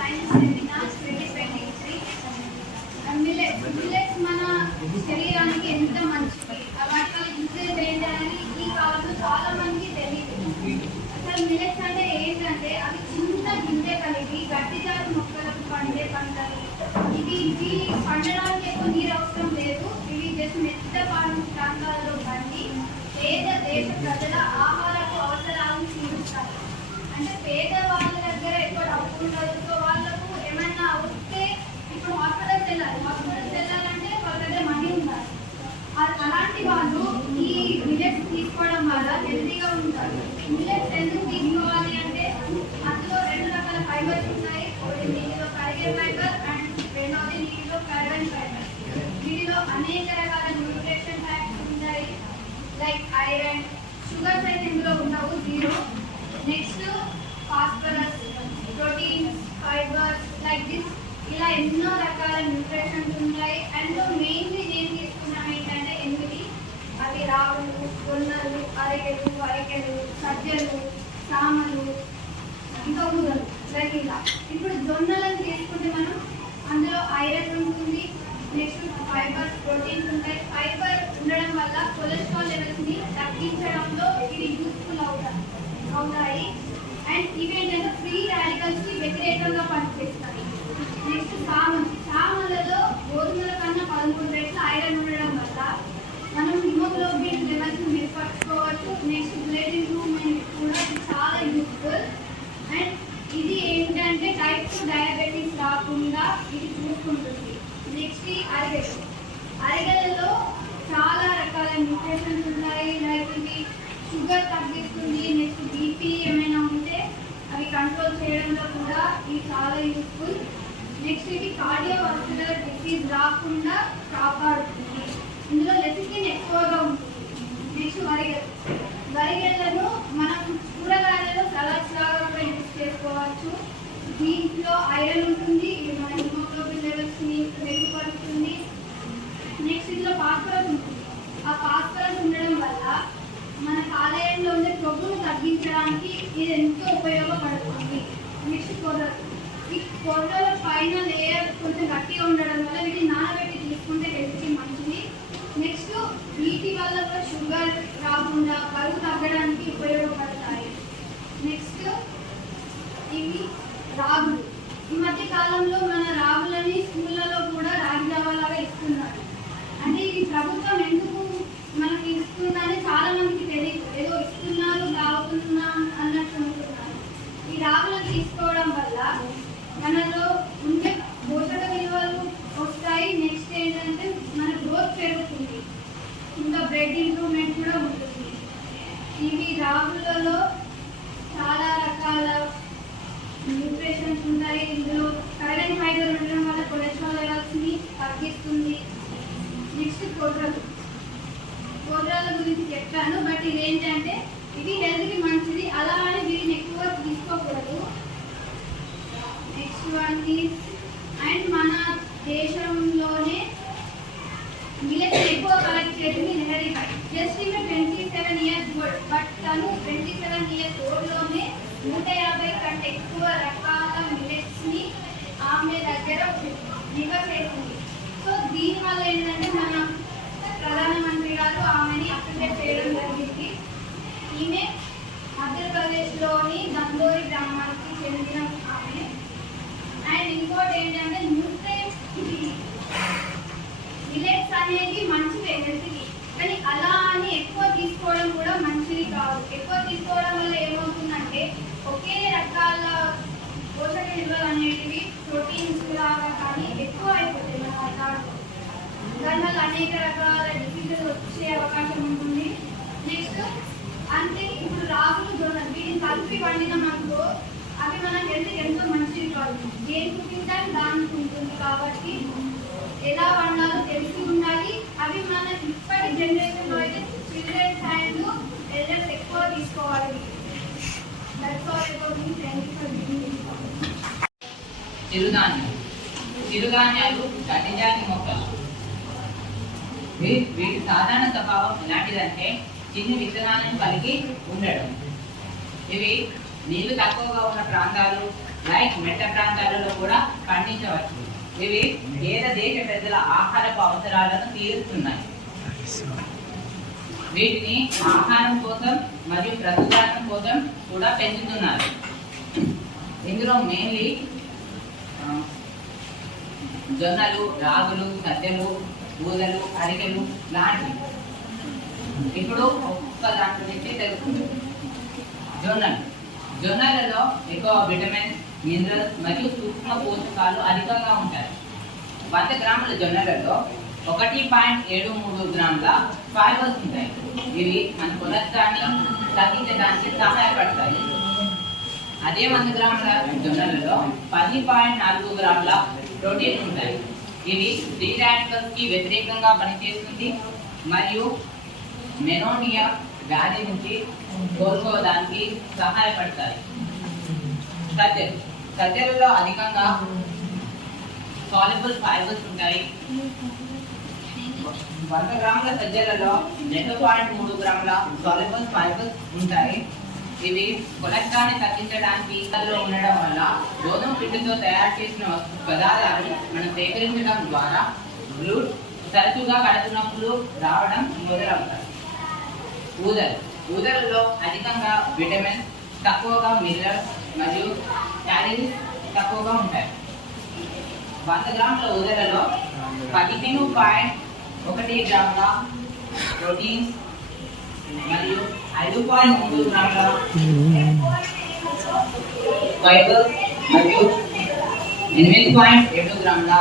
Science seminar 2023. Millets మన శరీరానికి ఎంత మంచిది, వాటి వల్ల యూసేజ్ ఏంటనేది ఈ కాలంలో చాలా మందికి తెలియదు. అసలు మిల్లెట్స్ అంటే ఏంటంటే అవి చిన్న గింజ కలిగి గట్టి జాతి మొక్కలకు పండే పంటలు. ఇవి పండడానికి ఎక్కువ నీరు అవసరం లేదు. ఇవి జస్ట్ మెత్త ప్రాంతాల్లో పండి పేద దేశ ప్రజల ఆహారపు అవసరాలను తీరుస్తాయి. అంటే పేద వాళ్ళ దగ్గర ఎక్కువ డబ్బు ఉండదు. సో వాళ్ళకు ఏమైనా వస్తే ఇప్పుడు హాస్పిటల్కి వెళ్ళాలంటే వాళ్ళ దగ్గర మనీ ఉండాలి. అలాంటి వాళ్ళు ఈ మిల్లెట్స్ తీసుకోవడం వల్ల హెల్తీగా ఉంటారు. మిల్లెట్స్ ఎందుకు తీసుకోవాలి అంటే అందులో 2 రకాల ఫైబర్స్ ఉన్నాయి. ఒకటి నీటిలో కరిగే ఫైబర్ అండ్ రెండవది నీటిలో కరగని ఫైబర్. వీటిలో అనేక రకాల న్యూట్రిషన్ ఫ్యాక్ట్స్ ఉంటాయి. లైక్ ఐరన్, షుగర్స్ అయితే ఇందులో ఉండవు, 0. Next phosphorus, proteins, fibres like this, ఇలా ఎన్నో రకాల న్యూట్రిషన్స్ ఉన్నాయి. అండ్ మెయిన్లీ నేను తీసుకున్నాం ఏంటంటే 8. అవి రాగులు, జొన్నలు, అరికెలు, సజ్జలు, సామలు, ఇంకా ఊరలు. లైక్ ఇలా ఇప్పుడు జొన్నలను తీసుకుంటే మనం అందులో ఐరన్ ఉంటుంది. నెక్స్ట్ ఫైబర్స్, ప్రోటీన్స్ ఉంటాయి. ఫైబర్ ఉండడం వల్ల కొలెస్ట్రాల్ లెవెల్స్ని తగ్గించడంలో ఇది యూస్ఫుల్ అవుతాయి. అండ్ ఇవి ఏంటంటే ఫ్రీ రాడికల్స్కి వ్యతిరేకంగా పనిచేస్తాయి. నెక్స్ట్ సామలలో గోధుమల కన్నా 13 రెట్లు ఐరన్ ఉండడం వల్ల మనం హిమోగ్లోబిన్ లెవెల్స్ మెరుగుపరచుకోవచ్చు. నెక్స్ట్ బ్లడ్ ఇంప్రూవ్మెంట్ కూడా చాలా యూస్ఫుల్. అండ్ ఇది ఏంటంటే టైప్ 2 డయాబెటీస్ రాకుండా ఇది చూసుకుంటుంది. నెక్స్ట్ అరిగెలలో చాలా రకాల న్యూట్రిషన్స్ ఉన్నాయి. లైక్ ఇది షుగర్ తగ్గిస్తుంది. నెక్స్ట్ బీపీ ఏమైనా ఉంటే అవి కంట్రోల్ చేయడంలో కూడా ఇది చాలా యూస్ఫుల్. నెక్స్ట్ ఇది కార్డియోవాస్కులర్ డిసీజ్ రాకుండా కాపాడుతుంది. ఇందులో లెసిటిన్ ఎక్కువగా ఉంటుంది. నెక్స్ట్ వరిగెలను మనం కూరగాయలలో సలాడ్స్ లాగా కూడా యూజ్ చేసుకోవచ్చు. దీంట్లో ఐరన్ ఉంటుంది. ఇది మన హిమోగ్లోబిన్ లెవెల్స్ని మెరుగుపరుస్తుంది. నెక్స్ట్ ఇందులో ఫాస్ఫరస్ ఉంటుంది. ఆ ఫాస్ఫరస్ ఉండడం వల్ల మన కాలేయంలో ఉండే కొవ్వును తగ్గించడానికి ఇది ఎంతో ఉపయోగపడుతుంది. నెక్స్ట్ ఈ కొర్రల పైన లేయర్ కొంచెం గట్టిగా ఉండడం వల్ల వీటిని నానబెట్టి తీసుకుంటే హెల్త్కి మంచిది. నెక్స్ట్ వీటి వల్ల కూడా షుగర్ రాకుండా బరువు తగ్గడానికి ఉపయోగపడతాయి. నెక్స్ట్ ఇవి రాగులు. ఈ మధ్య కాలంలో మన రాగులని స్కూళ్ళలో కూడా రాగి జావాలాగా ఇస్తున్నారు. అంటే ఇది ప్రభుత్వం ఎందుకు మనకి ఇస్తుందని చాలా మందికి తెలియదు. ఏదో ఇస్తున్నారు, తాగుతున్నాం అన్నట్టు ఉంటున్నారు. ఈ రాగులను తీసుకోవడం వల్ల మనలో ఉండే పోషక విలువలు వస్తాయి. నెక్స్ట్ ఏంటంటే మన గ్రోత్ పెరుగుతుంది. ఇంకా బ్లడ్ ఇంప్రూవ్మెంట్ కూడా ఉంటుంది. ఇవి రాగులలో చాలా రకాల న్యూట్రిషన్స్ ఉంటాయి. ఇందులో కరగని ఫైబర్ ఉండడం వల్ల కొలెస్ట్రాల్ లెవెల్స్ని తగ్గిస్తుంది. నెక్స్ట్ కొర్రల గురించి చెప్పాను. బట్ ఇదేంటంటే ఇది హెల్త్కి మంచిది. అలా అని వీటిని ఎక్కువ తీసుకోకూడదు. నెక్స్ట్ వన్ ఈజ్ అండ్ మన దేశంలోనే మిల్లెట్స్ ఎక్కువ కలెక్ట్ చేసింది నెహరీబాయి. జస్ట్ ఈమె 27 ఇయర్స్ ఓల్డ్. బట్ తను 27 ఇయర్స్ ఓల్డ్లోనే 150 కంటే ఎక్కువ రకాల మిల్లెట్స్ని ఆమె దగ్గర నిల్వ చేసింది. సో దీనివల్ల ఏంటంటే మన ప్రధానమంత్రి గారు ఆమెని అప్రిషియేట్ చేయడం జరిగింది. ఈమె మధ్యప్రదేశ్లోని దండోరి గ్రామానికి చెందిన ఆమె. అండ్ ఇంకోటి ఏంటంటే మిల్లెట్స్ అనేది మంచివే హెల్త్కి, కానీ అలా అని ఎక్కువ తీసుకోవడం కూడా మంచిది కాదు. ఎక్కువ తీసుకోవడం వల్ల ఏమవుతుందంటే ఒకే రకాల పోషక విలువలు అనేటివి ప్రోటీన్స్ లాగా కానీ ఎక్కువ అయిపోతాయి మన ఆహారంలో. దానివల్ల అనేక రకాల డిసీజెస్ వచ్చే అవకాశం ఉంటుంది. నెక్స్ట్ అంటే ఇప్పుడు రాగులు, జొన్నలు వీటిని కలిపి పండినాం అనుకో అవి మన హెల్త్ ఎంతో మంచిది కాదు. దేని కుట్టించాలి దానికి ఉంటుంది. కాబట్టి ఎలా వండాలో తెలిసి ఉండాలి. అవి మన ఇప్పటి జనరేషన్లో అయితే చిల్డ్రన్స్ అండ్ ఎల్డర్స్ ఎక్కువ తీసుకోవాలి. చిరుధాన్యాలు గడ్డి జాతి మొక్కలు. వీటి సాధారణ స్వభావం ఎలాంటిదంటే చిన్న విత్తనాలను కలిగి ఉండడం. ఇవి నీళ్లు తక్కువగా ఉన్న ప్రాంతాలు, లైక్ మెట్ట ప్రాంతాలలో కూడా పండించవచ్చు. ఇవి దేశ ప్రజల ఆహారపు అవసరాలను తీరుస్తున్నాయి. వీటిని ఆహారం కోసం మరియు ప్రస్తుతం కోసం కూడా పెంచుతున్నారు. ఇందులో మెయిన్లీ జొన్నలు, రాగులు, సజ్జలు, ఊదలు, అరికెలు లాంటివి. ఇప్పుడు ఒక్క దాంట్లో నుంచి తెలుస్తుంది. జొన్నలలో ఎక్కువ విటమిన్, మినరల్స్ మరియు సూక్ష్మ పోషకాలు అధికంగా ఉంటాయి. 100 గ్రాముల జొన్నలలో 1.73 గ్రాముల ఫైబర్స్ ఉంటాయి. ఇవి మన కొలెస్ట్రాల్ని తగ్గించడానికి సహాయపడతాయి. అదే 100 గ్రాముల జొన్నలలో 10.4 గ్రాముల ప్రోటీన్ ఉంటాయి. ఇవి ఫ్రీ రాడికల్స్ కి వ్యతిరేకంగా పనిచేస్తుంది మరియు మెనోనియా వ్యాధి నుంచి కోలుకోవడానికి సహాయపడతాయి. సజ్జలలో అధికంగా సాల్యుబుల్ ఫైబర్స్ ఉంటాయి. 100 గ్రాముల సజ్జలలో 2.3 గ్రాముల సాల్యుబుల్ ఫైబర్స్ ఉంటాయి. ఇవి కొలెస్ట్రాల్ని తగ్గించడానికి ఉండడం వల్ల గోధుమ పిండితో తయారు చేసిన పదార్థాలు మనం సేకరించడం ద్వారా తరచుగా కడుపు నొప్పులు రావడం మొదలవుతాయి. ఊదలలో అధికంగా విటమిన్, తక్కువగా మినరల్స్ మరియు క్యాలరీస్ తక్కువగా ఉంటాయి. 100 గ్రాముల ఊదలలో 15.1 గ్రాముల ప్రోటీన్స్ మరియు 5.3 గ్రాముల ఫైబర్ మరియు 8.7 గ్రాముల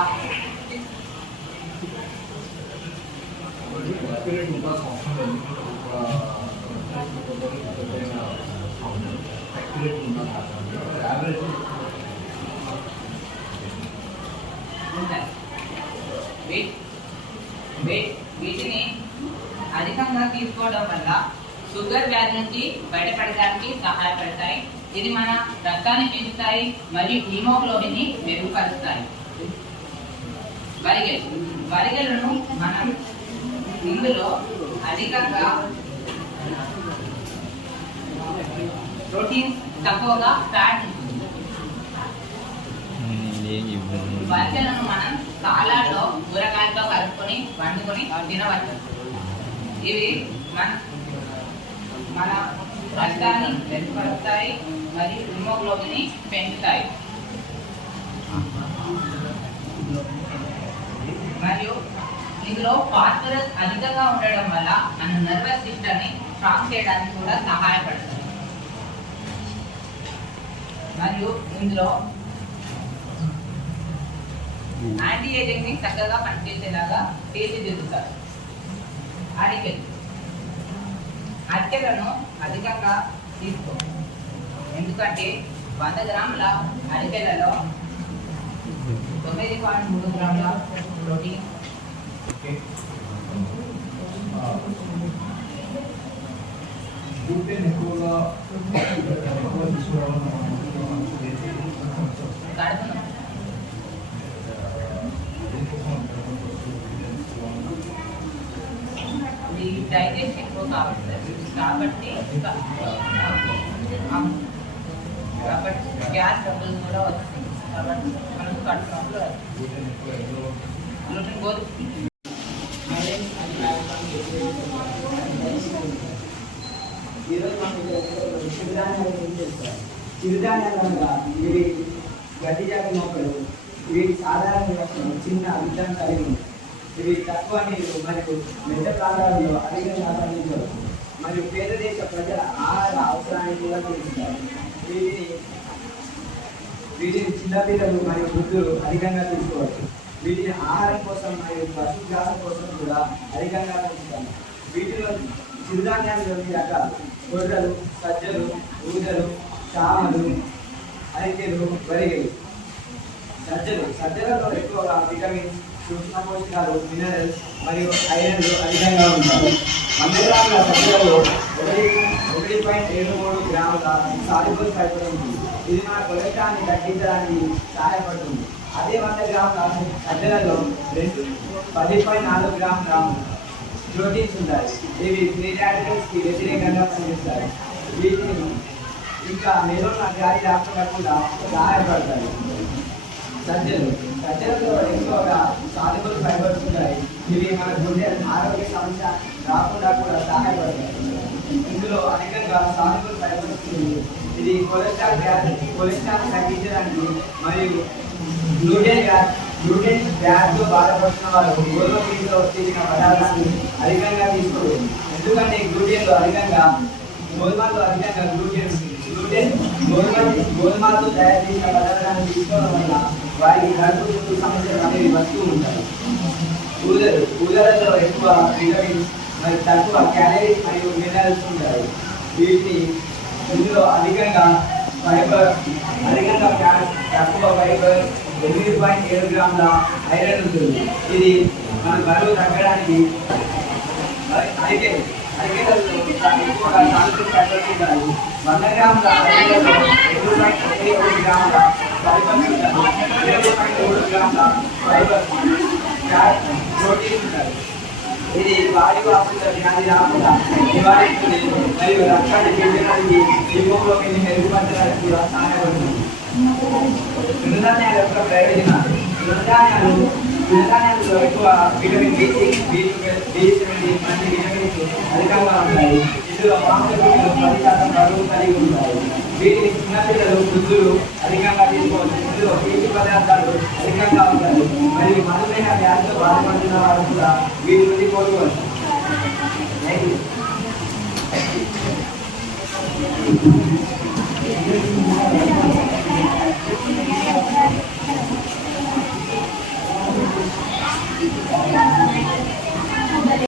వీటిని అధికంగా తీసుకోవడం వల్ల షుగర్ వ్యాధి నుంచి బయటపడడానికి సహాయపడతాయి. ఇది మన రక్తాన్ని పెంచుతాయి మరియు హిమోగ్లోబిన్ ని మెరుగుపరుస్తాయి. వరిగలను మనం ఇందులో అధికంగా ప్రోటీన్, తక్కువగా ఫ్యాట్ ఉంటుంది. వరిగలను మనం సాలాడ్లో కూరగాయలతో కలుపుకొని వండుకొని తినవచ్చు. ఇవి మన రక్తాన్ని మెరుగుపరుస్తాయి మరియు హిమోగ్లోబిన్ ని పెంచుతాయి. మరియు ఇందులో ఫాస్ఫరస్ అధికంగా ఉండడం వల్ల మన నర్వస్ సిస్టమ్ ని స్ట్రాంగ్ చేయడానికి కూడా సహాయపడుతుంది. మరియు ఇందులో యాంటీ ఏజింగ్ ని చక్కగా పనిచేసేలాగా తీర్చిదిద్దుతారు. అరికెలను అధికంగా తీసుకో, ఎందుకంటే 100 గ్రాముల అరికెలలో 9.3 గ్రాముల ప్రోటీన్, డైజెస్ట్ ఎక్కువ కాబట్టి గ్యాస్ ట్రబుల్ కూడా వస్తుంది. కాబట్టి మనకు కడుపు నొప్పులు గ్లూటెన్ గోధుమ చిరుధాన్యాలుగా ఇవి గడ్డి జాతి మొక్కలు. ఇవి సాధారణంగా చిన్న విత్తనం కలిగి ఉంటాయి. ఇవి తక్కువ నీరు మరియు మెట్ట ప్రాంతాలలో అధికంగా పండించవచ్చు మరియు పేద దేశ ప్రజల ఆహార అవసరాన్ని కూడా తీరుస్తారు. వీటిని చిన్నపిల్లలు మరియు వృద్ధులు అధికంగా తీసుకోవచ్చు. వీటిని ఆహారం కోసం మరియు పశుగ్రాసం కోసం కూడా అధికంగా పెంచుతారు. వీటిలో చిరుధాన్యాలు 2 రకాలు: గొర్రెలు, సజ్జలు, ఊదలు, చామలు, అరికెలు, వరిగలు. సజ్జలలో ఎక్కువగా విటమిన్స్, సూక్ష్మ పోషకాలు, మినరల్స్ మరియు ఐరన్లు అధికంగా ఉంటాయి. 100 గ్రాముల సజ్జలలో 1.73 గ్రాముల సాల్యుబుల్ ఫైబర్ ఉంటుంది. ఇది మన కొలెస్ట్రాల్ని తగ్గించడానికి సహాయపడుతుంది. అదే 100 గ్రాముల సజ్జలలో 10.4 గ్రాముల ప్రోటీన్స్ ఉంటాయి. ఇవి ఫ్రీ రాడికల్స్ కి వ్యతిరేకంగా పనిచేస్తాయి. ఇంకా మెరున్న గాలి రాకుండా సహాయపడతాయి. సజ్జలలో ఎక్కువగా సాల్యుబుల్ ఫైబర్స్ ఉంటాయి. ఇవి మన గుండె ఆరోగ్య సమస్య రాకుండా కూడా సహాయపడతాయి. ఇందులో అధికంగా సాల్యుబుల్ ఫైబర్స్ ఉంటుంది. ఇది కొలెస్ట్రాల్ తగ్గించడానికి మరియు గ్లూటెన్ వ్యాధితో బాధపడుతున్న వారు గోధుమ పిండితో చేసిన పదార్థాన్ని అధికంగా తీసుకోవచ్చు. ఎందుకంటే గోధుమలో అధికంగా గోధుమలతో తయారు చేసిన పదార్థాన్ని తీసుకోవడం వల్ల వారికి కడుపు సమస్యలు అనేవి వస్తూ ఉంటాయి. ఊదలలో ఎక్కువ విటమిన్స్ మరియు తక్కువ క్యాలరీస్ మరియు మినరల్స్ ఉంటాయి. ఇందులో అధికంగా తక్కువ ఫైబర్ 8.7 గ్రాముల ఐరన్ ఉంటుంది. ఇది మన బరువు తగ్గడానికి ఎక్కువగా సాల్యుబుల్ ఫైబర్స్ ఉంటాయి. 100 గ్రాముల ఐరన్లో 2.8 గ్రాముల ఫైబర్స్ ఉంటాయి. 2.3 గ్రాముల ఫైబర్ ప్రోటీన్స్ ఉంటాయి. ఇది బాడీ వాపుల వ్యాధి రాకుండా నివారిస్తుంది మరియు రక్తాన్ని పెంచడానికి హిమోగ్లోబిన్ మెరుగుపరచడానికి కూడా సహాయపడుతుంది. తృణధాన్యాల యొక్క ప్రయోజనాలు. తృణధాన్యాలలో ఎక్కువ విటమిన్ B6, B12, వంటి విటమిన్స్ అధికంగా ఉంటాయి. ఇందులో మాంసకృతులు 10% బరువు కలిగి ఉంటాయి. వీటిని చిన్నపిల్లలు, వృద్ధులు అధికంగా తీసుకోవచ్చు. ఇందులో పీచు పదార్థాలు అధికంగా ఉంటాయి మరియు మధుమేహ వ్యాధితో బాధపడుతున్న వారు కూడా వీటి నుండి కోరుకోవచ్చు.